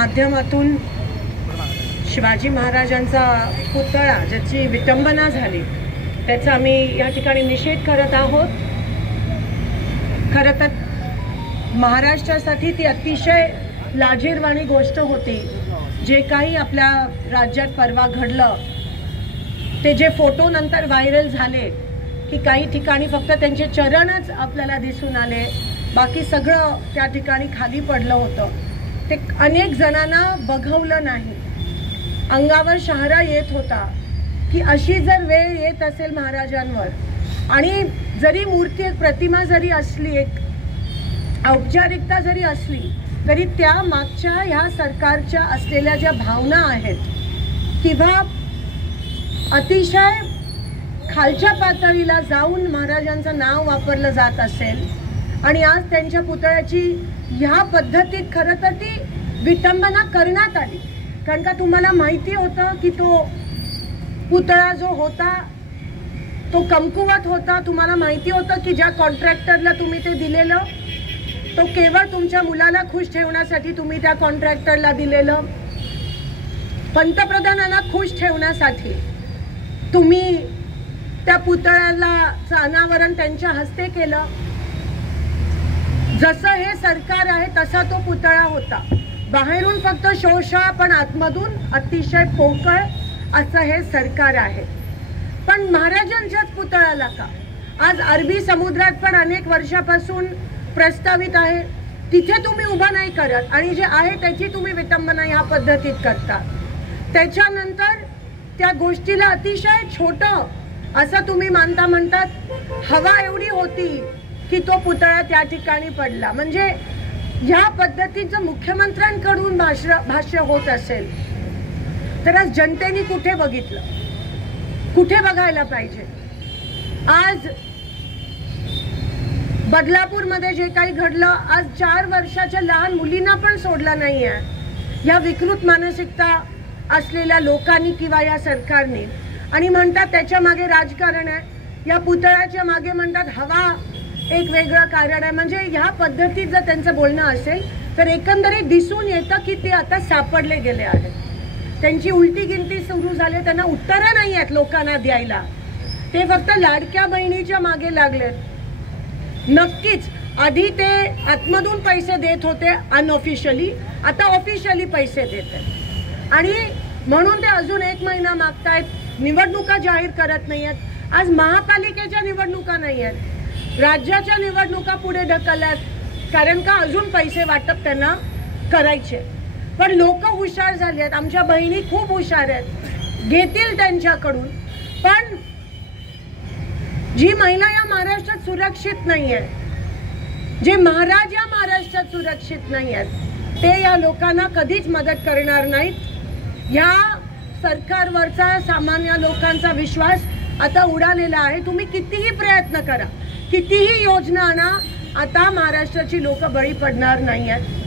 माध्यमातून शिवाजी महाराजांचा पुतळा ज्याची विटंबना झाली त्याचा आम्ही या ठिकाणी निषेध करत आहोत। खरं तर महाराष्ट्रासाठी ती अतिशय लाजिरवाणी गोष्ट होती। जे काही आपल्या राज्यात परवा घडलं ते जे फोटो नंतर व्हायरल झाले की काही ठिकाणी फक्त त्यांचे चरणच आपल्याला दिसून आले, बाकी सगळं त्या ठिकाणी खाली पडलं होतं। ते अनेक जणांना बघवलं नाही, अंगावर शहारा येत होता की अशी जर वेळ येत असेल महाराजांवर आणि जरी मूर्ती एक प्रतिमा जरी असली, एक औपचारिकता जरी असली तरी त्या मागच्या ह्या सरकारच्या असलेल्या ज्या भावना आहेत किंवा अतिशय खालच्या पातळीला जाऊन महाराजांचं नाव वापरलं जात असेल आणि आज त्यांच्या पुतळ्याची ह्या पद्धतीत खरं तर ती विटंबना करण्यात आली। कारण का तुम्हाला माहिती होतं की तो पुतळा जो होता तो कमकुवत होता। तुम्हाला माहिती होतं की ज्या कॉन्ट्रॅक्टरला तुम्ही ते दिलेलं तो केवळ तुमच्या मुलाला खुश ठेवण्यासाठी तुम्ही त्या कॉन्ट्रॅक्टरला दिलेलं, पंतप्रधानांना खुश ठेवण्यासाठी तुम्ही त्या पुतळ्याला अनावरण त्यांच्या हस्ते केलं। जसं हे सरकार आहे तसा तो पुतळा होता, बाहेरून फक्त शोषा पण आतमधून अतिशय पोकळ असं हे सरकार आहे। पण महाराजांच्याच पुतळ्याला का आज अरबी समुद्रात पण अनेक वर्षापासून प्रस्तावित आहे तिथे तुम्ही उभा नाही करत आणि जे आहे त्याची तुम्ही विटंबना ह्या पद्धतीत करता। त्याच्यानंतर त्या गोष्टीला अतिशय छोटं असं तुम्ही म्हणतात हवा एवढी होती की तो पुतळा त्या ठिकाणी पडला। म्हणजे ह्या पद्धतीचं मुख्यमंत्र्यांकडून भाष्य होत असेल तर आज जनतेने कुठे बघितलं, कुठे बघायला पाहिजे? आज बदलापूरमध्ये जे काही घडलं, आज 4 वर्षाच्या लहान मुलींना पण सोडलं नाही आहे या विकृत मानसिकता असलेल्या लोकांनी किंवा या सरकारने, आणि म्हणतात त्याच्या मागे राजकारण आहे। या पुतळ्याच्या मागे म्हणतात हवा एक वेगळं कारण आहे। म्हणजे ह्या पद्धतीत जर त्यांचं बोलणं असेल तर एकंदरीत दिसून येतं की ते आता सापडले गेले आहेत। त्यांची उलटी गिनती सुरू झाली, त्यांना उत्तरं नाही आहेत लोकांना द्यायला, ते फक्त लाडक्या बहिणीच्या मागे लागलेत। नक्कीच आधी ते आतमधून पैसे देत होते अनऑफिशियली, आता ऑफिशियली पैसे देत आहेत आणि म्हणून ते अजून 1 महिना मागतायत। निवडणुका जाहीर करत नाही आहेत। आज महापालिकेच्या निवडणुका नाही आहेत, राज्याच्या निवडणुका पुढे ढकलल्यात कारण का अजून पैसे वाटप त्यांना करायचे। पण लोक हुशार झाले आहेत, आमच्या बहिणी खूप हुशार आहेत, घेतील त्यांच्याकडून। पण जी महिला या महाराष्ट्रात सुरक्षित नाही आहे, जे महाराज या महाराष्ट्रात सुरक्षित नाही आहेत, ते या लोकांना कधीच मदत करणार नाहीत। या सरकारवरचा सामान्य लोकांचा विश्वास आता उडालेला आहे। तुम्ही कितीही प्रयत्न करा, कितीही योजना आणा, आता महाराष्ट्राची लोक बळी पडणार नाही आहेत।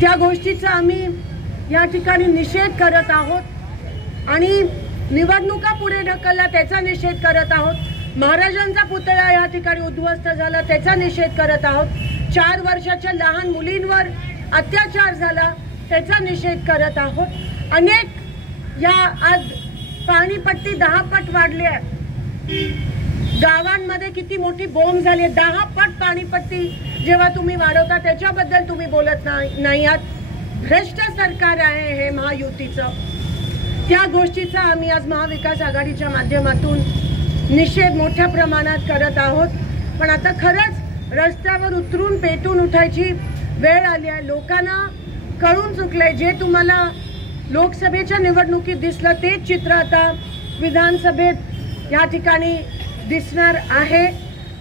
त्या गोष्टीचा आम्ही या ठिकाणी निषेध करत आहोत आणि निवडणुका पुढे ढकलला त्याचा निषेध करत आहोत। महाराजांचा पुतळा या ठिकाणी उद्ध्वस्त झाला त्याचा निषेध करत आहोत। 4 वर्षाच्या लहान मुलींवर अत्याचार झाला त्याचा निषेध करत आहोत। अनेक या आज पाणीपट्टी 10 पट वाढली आहे, गावांमध्ये किती मोठी बोंब झाली आहे। 10 पट पाणीपट्टी जेव्हा तुम्ही वाढवता त्याच्याबद्दल तुम्ही बोलत नाही आहात। भ्रष्ट सरकार आहे हे महायुतीचं। त्या गोष्टीचा आम्ही आज महाविकास आघाडीच्या माध्यमातून निषेध मोठ्या प्रमाणात करत आहोत। पण आता खरंच रस्त्यावर उतरून पेटून उठायची वेळ आली आहे। लोकांना कळून चुकलंय, जे तुम्हाला लोकसभेच्या निवडणुकीत दिसलं तेच चित्र आता विधानसभेत या ठिकाणी दिसणार आहे।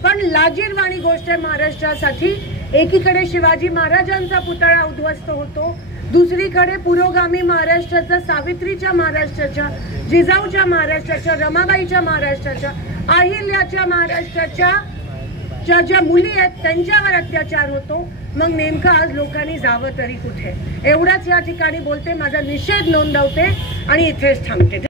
पण लाजिरवाणी गोष्ट आहे महाराष्ट्रासाठी। एकीकडे शिवाजी महाराजांचा पुतळा उद्ध्वस्त होतो, दुसरीकडे पुरोगामी महाराष्ट्राच्या, सावित्रीच्या महाराष्ट्राच्या, जिजाऊच्या महाराष्ट्राच्या, रमाबाईच्या महाराष्ट्राच्या, अहिल्याच्या महाराष्ट्राच्या ज्या मुली आहेत त्यांच्यावर अत्याचार होतो। मग नेमकं आज लोकांनी जावं तरी कुठे? एवढाच या ठिकाणी बोलते, माझा निषेध नोंदवते आणि इथेच थांबते।